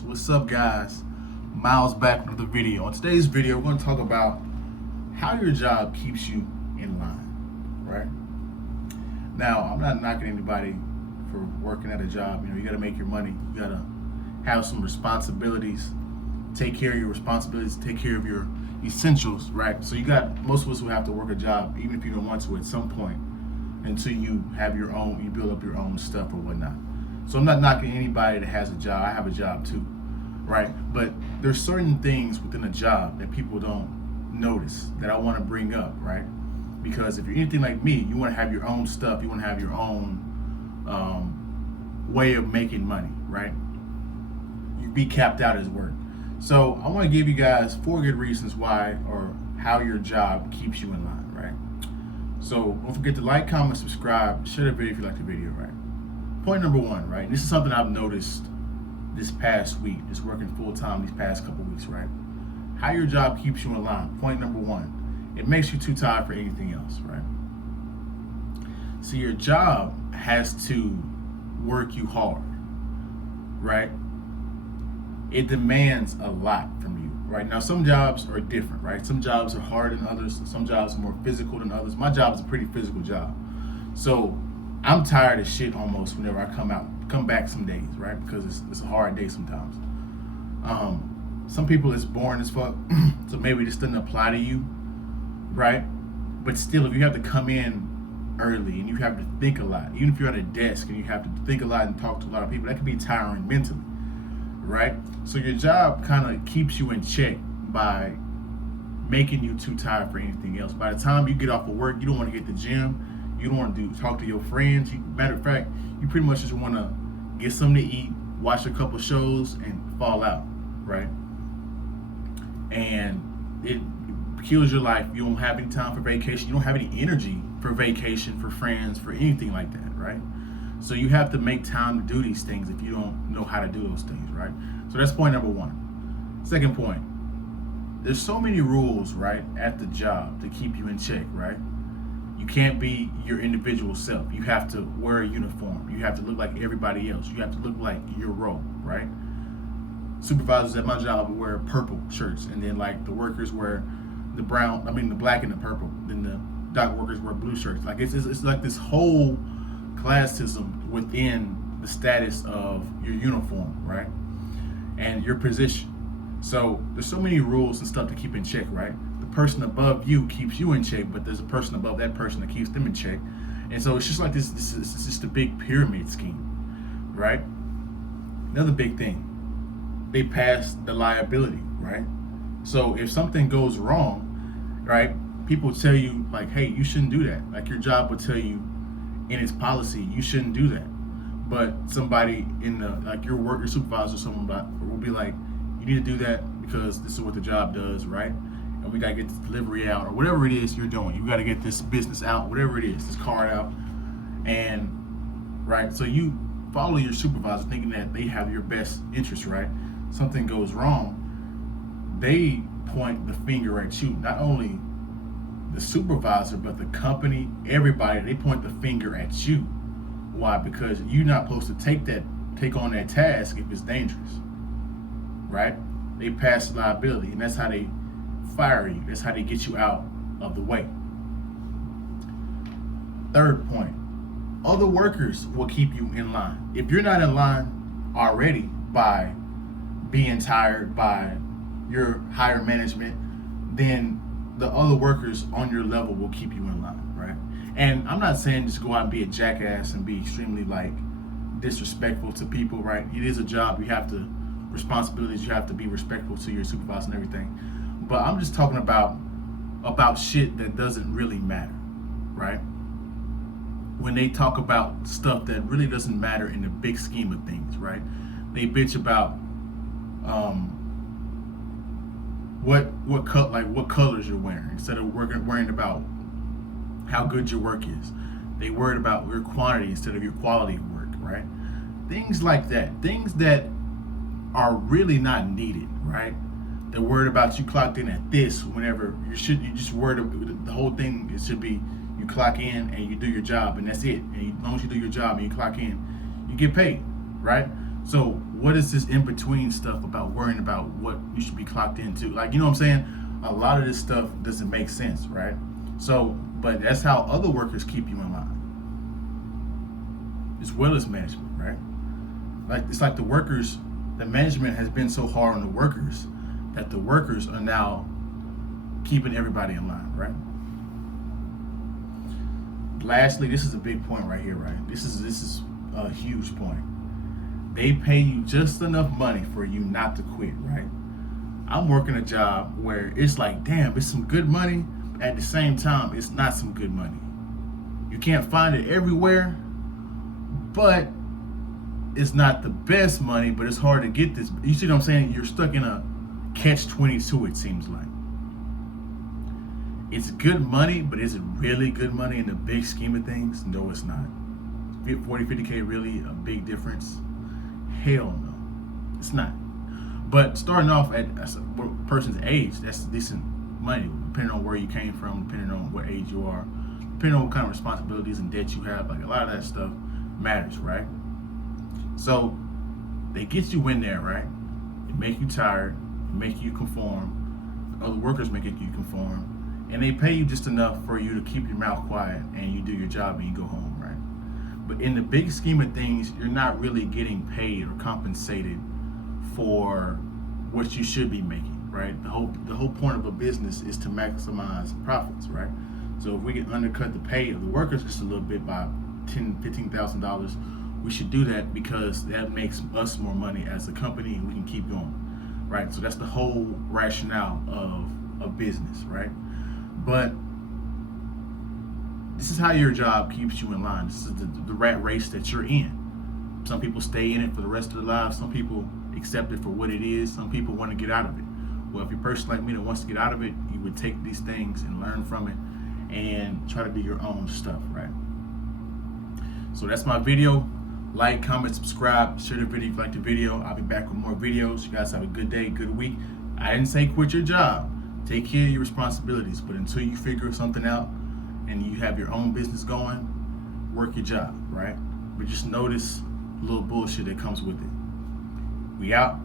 So what's up, guys? Miles back with another video. In today's video, we're going to talk about how your job keeps you in line, right? Now, I'm not knocking anybody for working at a job. You got to make your money. You got to have some responsibilities. Take care of your responsibilities. Take care of your essentials, right? So most of us will have to work a job, even if you don't want to, at some point, until you have your own, you build up your own stuff or whatnot. So I'm not knocking anybody that has a job. I have a job too, right? But there's certain things within a job that people don't notice that I want to bring up, right? Because if you're anything like me, you want to have your own stuff. You want to have your own way of making money, right? You be capped out as work. So I want to give you guys 4 good reasons why or how your job keeps you in line, right? So don't forget to like, comment, subscribe, share the video if you like the video, right? Point number 1, right? And this is something I've noticed this past week, just working full time these past couple weeks, right? How your job keeps you in line. Point number 1, it makes you too tired for anything else, right? So your job has to work you hard, right? It demands a lot from you, right? Now, some jobs are different, right? Some jobs are harder than others. Some jobs are more physical than others. My job is a pretty physical job. So I'm tired of shit almost whenever I come back some days, right? Because it's a hard day sometimes. Some people it's boring as fuck, so maybe this doesn't apply to you, right? But still, if you have to come in early and you have to think a lot, even if you're at a desk and you have to think a lot and talk to a lot of people, that can be tiring mentally, right? So your job kind of keeps you in check by making you too tired for anything else. By the time you get off of work, you don't want to hit the gym. You don't want to talk to your friends. Matter of fact, you pretty much just want to get something to eat, watch a couple shows, and fall out, right? And it kills your life. You don't have any time for vacation. You don't have any energy for vacation, for friends, for anything like that, right? So you have to make time to do these things if you don't know how to do those things, right? So that's point number 1. Second point, there's so many rules, right, at the job to keep you in check, right? You can't be your individual self. You have to wear a uniform. You have to look like everybody else. You have to look like your role, right? Supervisors at my job would wear purple shirts, and then like the workers wear the black and the purple. Then the dock workers wear blue shirts. Like it's like this whole classism within the status of your uniform, right? And your position. So there's so many rules and stuff to keep in check, right? The person above you keeps you in check, but there's a person above that person that keeps them in check. And so it's just like this is just a big pyramid scheme, right? Another big thing, they pass the liability, right? So if something goes wrong, right, people tell you like, hey, you shouldn't do that. Like your job would tell you in its policy, you shouldn't do that. But somebody in the, like your supervisor or someone will be like, you need to do that because this is what the job does, right? And we gotta get this delivery out or whatever it is you're doing. You gotta get this business out, whatever it is, this card out. And, right, so you follow your supervisor thinking that they have your best interest, right? Something goes wrong, they point the finger at you. Not only the supervisor, but the company, everybody, they point the finger at you. Why? Because you're not supposed to take on that task if it's dangerous, right? They pass liability, and that's how they fire you. That's how they get you out of the way. Third point, other workers will keep you in line. If you're not in line already by being tired by your higher management, then the other workers on your level will keep you in line, right? And I'm not saying just go out and be a jackass and be extremely like disrespectful to people, right? It is a job. You have to responsibilities. You have to be respectful to your supervisor and everything. But I'm just talking about shit that doesn't really matter, right? When they talk about stuff that really doesn't matter in the big scheme of things, right? They bitch about what colors you're wearing instead of worrying about how good your work is. They worried about your quantity instead of your quality of work, right? Things like that. Things that are really not needed, right? They're worried about you clocked in at this whenever you just worried about the whole thing. It should be you clock in and you do your job and that's it. And as long as you do your job and you clock in, you get paid, right? So what is this in between stuff about worrying about what you should be clocked into? Like, you know what I'm saying? A lot of this stuff doesn't make sense, right? So, but that's how other workers keep you in line, as well as management, right? Like, it's like the workers, the management has been so hard on the workers that the workers are now keeping everybody in line, right? Lastly, this is a big point right here, right? This is a huge point. They pay you just enough money for you not to quit, right? I'm working a job where it's like, damn, it's some good money. At the same time, it's not some good money. You can't find it everywhere, but it's not the best money, but it's hard to get this. You see what I'm saying? You're stuck in a catch-22, it seems like. It's good money, but is it really good money in the big scheme of things? No, it's not. 40, 50K really a big difference? Hell no, it's not. But starting off at a person's age, that's decent money, depending on where you came from, depending on what age you are, depending on what kind of responsibilities and debt you have. Like, a lot of that stuff matters, right? So they get you in there, right? They make you tired, they make you conform, other workers make you conform, and they pay you just enough for you to keep your mouth quiet and you do your job and you go home, right? But in the big scheme of things, you're not really getting paid or compensated for what you should be making, right? The whole point of a business is to maximize profits, right? So if we can undercut the pay of the workers just a little bit by $10,000-$15,000, we should do that because that makes us more money as a company and we can keep going, right? So that's the whole rationale of a business, right? But this is how your job keeps you in line. This is the rat race that you're in. Some people stay in it for the rest of their lives. Some people accept it for what it is. Some people want to get out of it. Well, if you're a person like me that wants to get out of it, you would take these things and learn from it and try to do your own stuff, right? So that's my video. Like, comment, subscribe, share the video if you like the video. I'll be back with more videos. You guys have a good day, good week. I didn't say quit your job. Take care of your responsibilities, but until you figure something out and you have your own business going, work your job, right? But just notice a little bullshit that comes with it. We out.